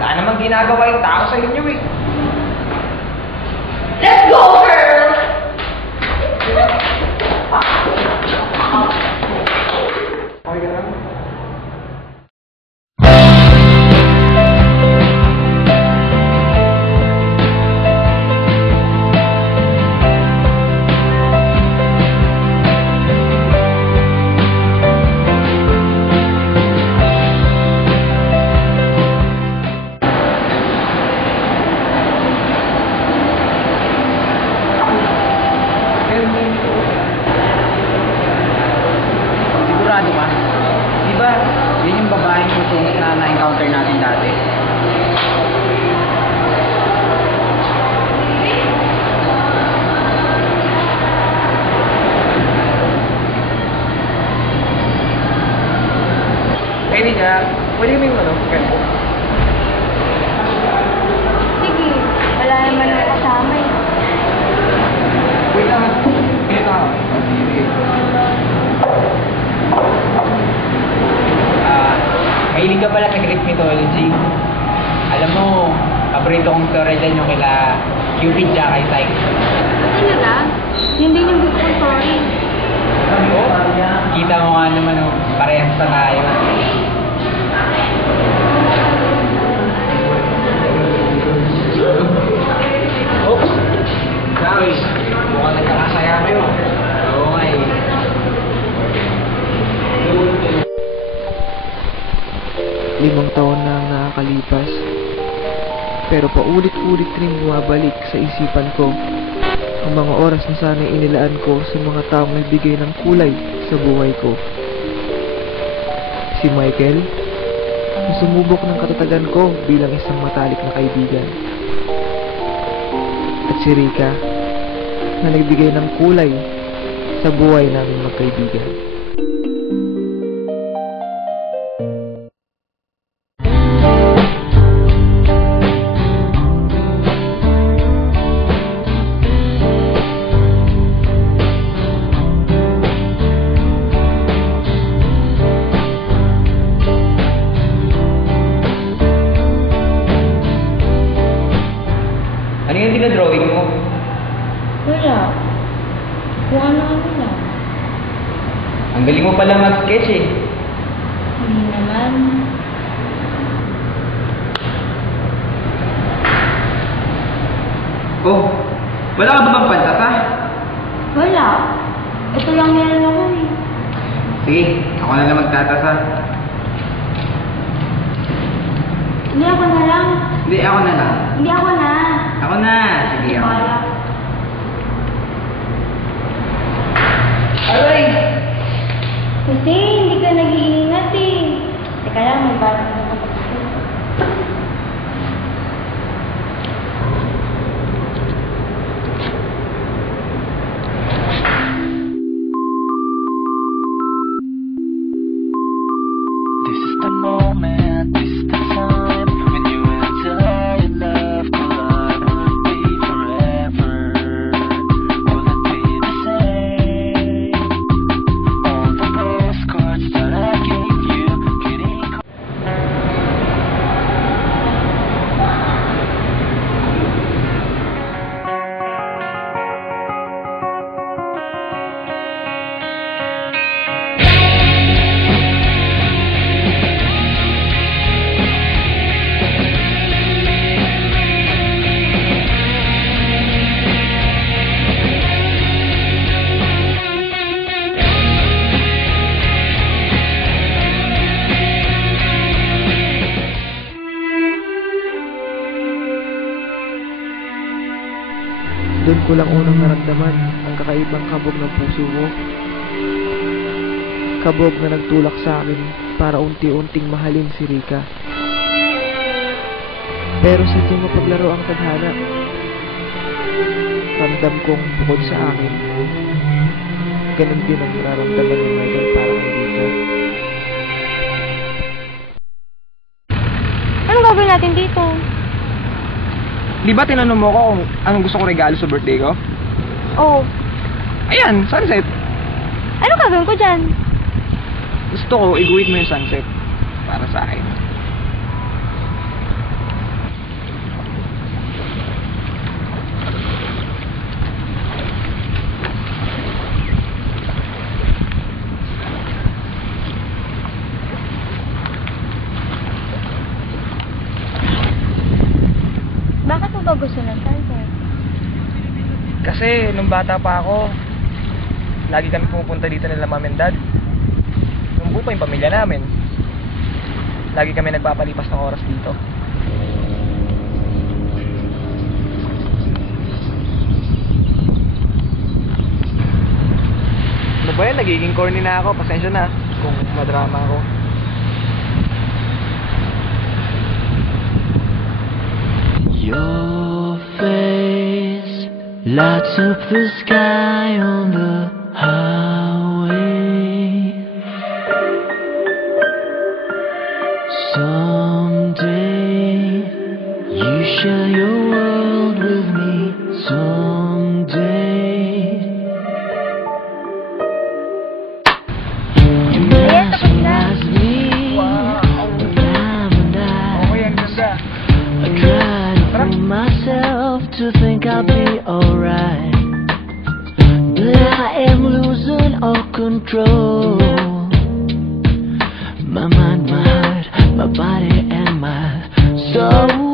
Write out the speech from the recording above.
Wala namang ginagawa yung tao sa inyo eh. Let's go, girl! Okay ka lang? Sigurado ka? Di ba, yun yung babaeng susungit na na-encounter natin dati? Erika, pwede mo yung friend ko? Sige, wala naman ako kasama eh. Wait lang. Wait lang. Sige. Mahilig ka pala sa Greek mythology. Alam mo, paborito kong story dyan yung kila Cupid tsaka kay Psyche. Talaga? Yun din yung gusto kong story. Kita mo nga naman, parehas sa tayo. Oops! Sorry, mukhang nagkakasaya kayo. Oo nga eh. 5 taon na ang nakakalipas, pero paulit-ulit rin bumabalik sa isipan ko ang mga oras na sana'y inilaan ko sa mga taong nagbigay ng kulay sa buhay ko. Si Michael, na sumubok ng katatagan ko bilang isang matalik na kaibigan. At si Rika, na nagbigay ng kulay sa buhay namin magkaibigan. Ano yung dinadrawing mo? Wala. Kung ano-ano lang. Ang galing mo pala mag-sketch eh. Hindi naman. Oh, wala ka ba bang pantasa? Wala. Ito lang meron ako eh. Sige, ako na lang magtatasa. Hindi ako na lang. Hindi, ako na lang. Hindi ako na. Ako na. Sige, ako. Wala. Aray! Kasi hindi ka nag-iingat eh. Teka lang, may bago na ako. This is the moment, this is the time when you and I love collide. Will it be forever? Will it be the same? All the postcards that I gave you, getting Doon ko lang unang naramdaman ang kakaibang kabog ng puso mo. Kabog na nagtulak sa akin para unti-unting mahalin si Rika. Pero sa sadyang mapaglaro ang tadhana, ramdam kong bukod sa akin, ganun din ang nararamdaman ni Michael para kay Rika. Anong gagawin natin dito? Di ba tinanong mo ko kung anong gusto kong regalo sa birthday ko? Oh, Ayan, sunset. ano gagawin ko dyan? Gusto ko iguhit mo yung sunset para sa akin. gusto ng sunset? Kasi nung bata pa ako, lagi kami pumupunta dito nila mom and dad. Nung buo pa yung pamilya namin, lagi kami nagpapalipas ng oras dito. Ano ba yan? Nagiging corny na ako. Pasensya na kung madrama ako. Your face lights up the sky on the highway. Someday you share your world with me. Someday you mesmerize me. Time and Okay, ang ganda. I try to fool myself to think I'll be alright, but I am losing all control. My mind, my heart, my body and my soul.